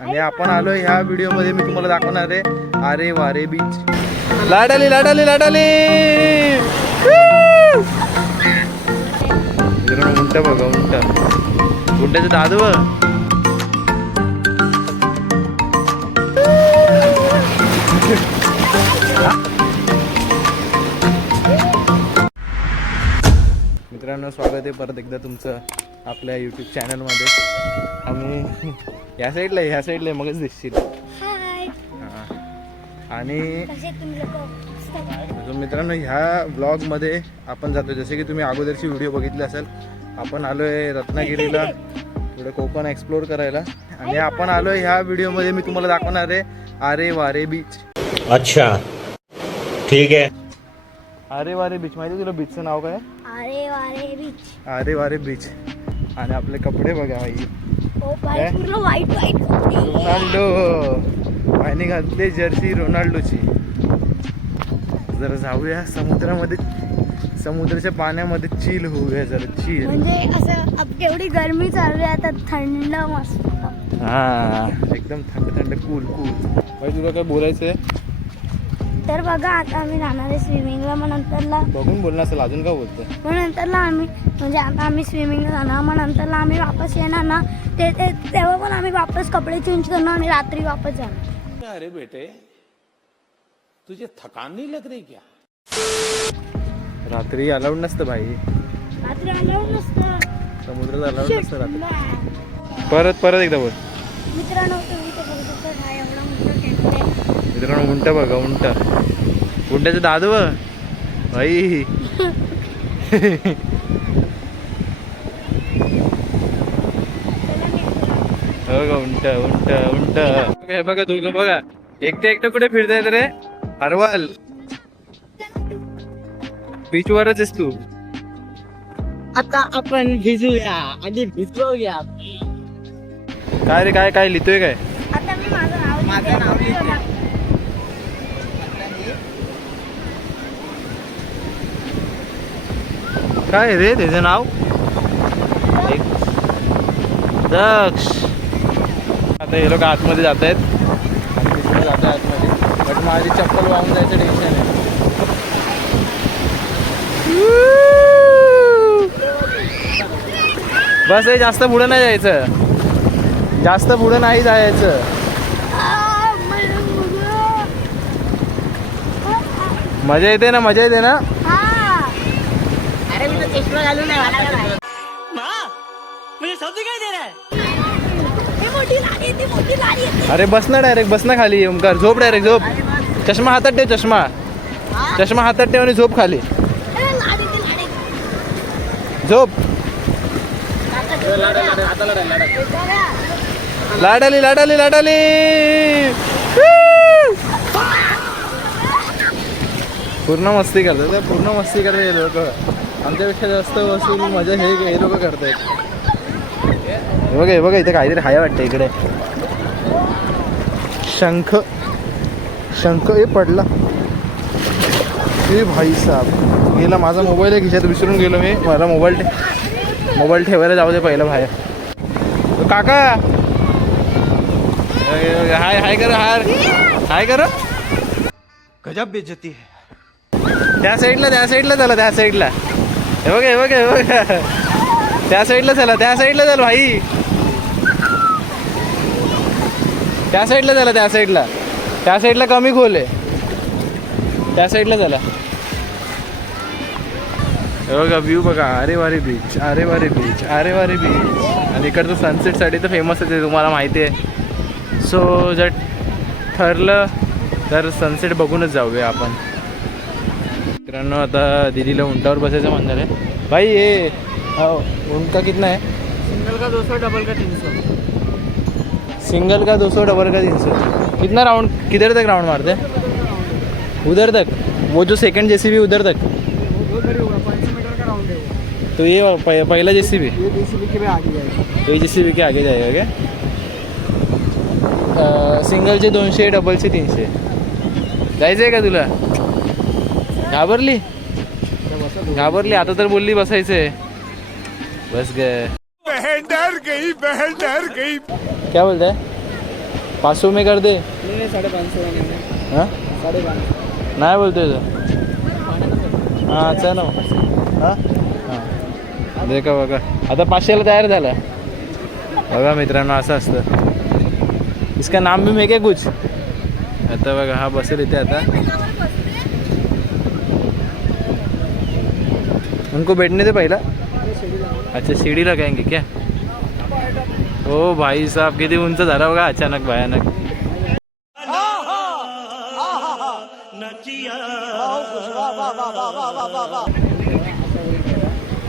आणि आपण आलो ह्या व्हिडिओ मध्ये मी तुम्हाला दाखवणार आहे आरे वारे बीच. लाडाली लाडाली लाडाली उंट बघा उंट उंटाचं दादू मित्रांनो, स्वागत आहे परत एकदा तुमचं आपल्या यूट्यूब चॅनलमध्ये. आणि ह्या साईडला मगच दिसशील. आणि मित्रांनो, ह्या ब्लॉगमध्ये आपण जातो, जसे की तुम्ही अगोदरची व्हिडिओ बघितली असेल, आपण आलोय रत्नागिरीला थोडं कोकण एक्सप्लोर करायला. आणि आपण आलोय ह्या व्हिडिओमध्ये मी तुम्हाला दाखवणार आहे आरे वारे बीच. अच्छा ठीक आहे. आरे वारे बीच माहिती तुला बीचचं नाव काय? आरे वारे बीच. आरे वारे बीच. आणि आपले कपडे बघा भाई, पूर्ण व्हाईट रोनाल्डो पाणी घातले जर्सी रोनाल्डोची. जरा जाऊया समुद्रामध्ये, समुद्राच्या पाण्यामध्ये चिल होऊया जरा चिल. म्हणजे असं एवढी गरमी चालू आहे आता थंड मस्त. हा एकदम थंड थंड कूल कूल. भाई तुला काय बोलायचंय? तर बघा आता आम्ही जाणार आहे स्विमिंगला. मग नंतरला बघून बोलणं असेल, अजून काय बोलतोय? मग नंतरला आम्ही म्हणजे आता आम्ही स्विमिंगला जाणार. मग नंतरला आम्ही वापस येणार ना, तेव्हा पण आम्ही वापस कपडे चेंज करणार आणि रात्री वापस जाणार. अरे बेटे तुझे थकान नहीं लग रही क्या? रात्री अलाउड नसतं भाई, रात्री अलाउड नसतं, समुद्रात अलाउड नसतं रात्री. परत एकदा बोल. मित्रांनो, तुम्ही ते बघू शकता हा एवढा मोठा टेंट आहे. मित्रांनो उंट बघा उंटाचं दादू भाई. बघा उंट उंट उंट. हे बघा तुला बघा, एकटं कुठे फिरतायत रे हरवाल? बीच वरच आहेस तू. आता आपण भिजूया आणि भिजवूया. काय रे काय लिहितोय काय? आता मी माझं नाव लिहिते. काय रे त्याचं नाव? दक्ष. आता हे लोक आतमध्ये जात आहेत, जात आहे आतमध्ये. बट माझी चप्पल वाहून जायचं टेन्शन आहे. बस हे जास्त पुढे नाही जायचं, जास्त पुढे नाही जायचं. मजा येते ना, मजा येते ना. अरे मी तो चष्मा घालून नाही वाला मुझे समझ काय दे रहा है. अरे बस ना, डायरेक्ट बस ना खाली. ओमकार झोप, डायरेक्ट झोप. चष्मा हातात ठेव, चष्मा हातात ठेव आणि झोप खाली. झोप. लाडाली लाडाली लाडाली. पूर्ण मस्ती करतात, पूर्ण मस्ती करतात हे लोक. आमच्यापेक्षा जास्त वसूल मजा हे लोक करतात. बघा इथे काहीतरी हाय वाटतं इकडे. शंख हे पडला. ए भाई साहब गेला माझा मोबाईल आहे खिशात, विसरून गेलो मी. मला मोबाईल ठेवायला जाऊ दे पहिलं बाहेर. काका हाय कर, हाय कर. गजब बेइज्जती है. त्या साईडला चला, त्या साईडला. हे बघा त्या साईडला चला भाई. त्या साईडला कमी खोल आहे, त्या साईडला चला. हे बघा व्ह्यू बघा. आरे वारे बीच. आणि इकडचं सनसेटसाठी तर फेमसच आहे, तुम्हाला माहिती आहे. सो जर ठरलं तर सनसेट बघूनच जाऊया आपण. मित्रांनो, आता दीदीला उंटावर बसायचं म्हणणार आहे भाई. ये उनका कितना है? सिंगल का 200, डबल का 300. सिंगल का 200, डबल का 300. कितना राउंड, किधर तक राउंड मारते? उधर तक, वो जो सेकंड जेसीबी उधर तक. उधर ही होगा, 500 मीटर का राउंड है वो. तो ये पहला जेसीबी, ये जेसीबी के भी आगे जाएगा. तो ये जेसीबी के आगे जाएगा क्या? सिंगलचे 200, डबलचे 300. जायचं आहे का तुला? घाबरली आता तर बोलली बसायचंय. बस गए. बहन डर गई. क्या बोलता है? 500 में कर दे. 550 हां नाही बोलतोय तो. हां चल ना. हां हां दे का बघा आता 500ला तयार झाला. बघा मित्रांनो असं असतं. इसका नाम भी है क्या कुछ. आता बघा हा बसेल इथे आता. उनको बैठने दे पहिला. अच्छा सीढ़ी लगाएंगे क्या. ओ भाई साहब किती उंच झाला बघा अचानक भयानक.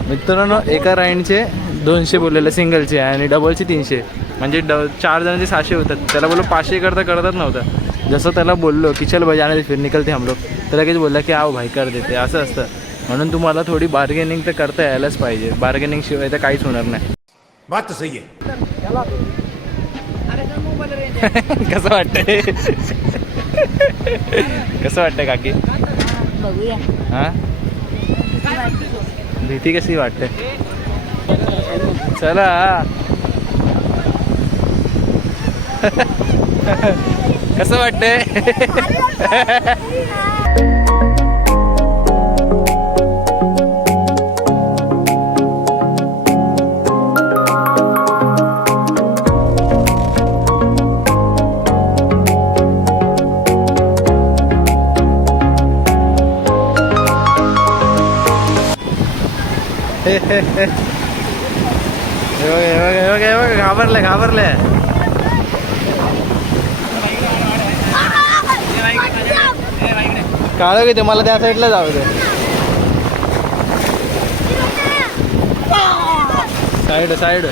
मित्रांनो एका राईडचे 200 बोललेलं सिंगलचे आणि डबलचे 300 म्हणजे 4 जणांचे 600 होतात. त्याला बोललो 500 करतच नव्हतं. जसं त्याला बोललो की चल भाई जाने फिर निकलते हम लोग तर लगेच बोलला की आओ भाई कर देते. असं असतं. म्हणून तुम्हाला थोडी बार्गेनिंग तर करता यायलाच पाहिजे. बार्गेनिंग शिवाय तर काहीच होणार नाही. बात तो सही है. कसं वाटतंय कसं वाटतंय काकी. बघूया. हां भीती कशी वाटते. चला कसं वाटतंय. घाबरले काळं की ते मला त्या साईडला जाऊ दे. साईड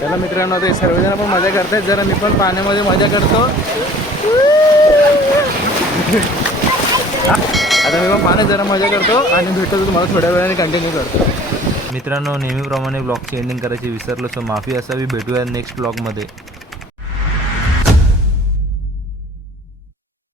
चला मित्रांनो ते सर्वजण पण मजा करतायत. जरा मी पण पाण्यामध्ये मजा करतो. आता मी पण पाण्यात जरा मजा करतो आणि भेटतो तुम्हाला थोड्या वेळाने कंटिन्यू करतो. मित्रांनो नेहमीप्रमाणे ब्लॉगची एंडिंग करायची विसरलो सो माफी असावी. भेटूया नेक्स्ट ब्लॉगमध्ये.